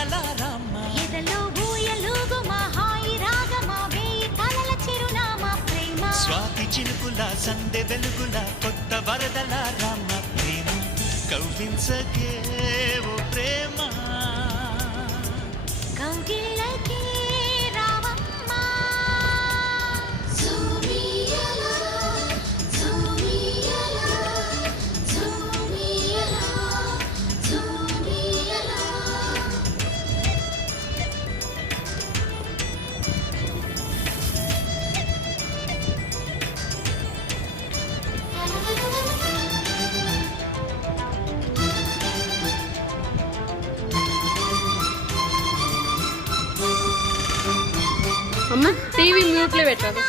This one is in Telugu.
కలలా రామ్మ ఎదలో ఊయలుగు మా హాయి రాగమా వేయి కలల చిరునామా ప్రేమ స్వాతి చినుకుల సందె వెలుగుల కొత్త వరదల రామ్మ ప్రేమ కౌగిలించకే ఓ ప్రేమ కౌగిళ్ళకే రావమ్మ జూమియలా జూమియలా జూమియలా జూమియలా అమ్మ టీవీ మ్యూట్లో పెట్టాలి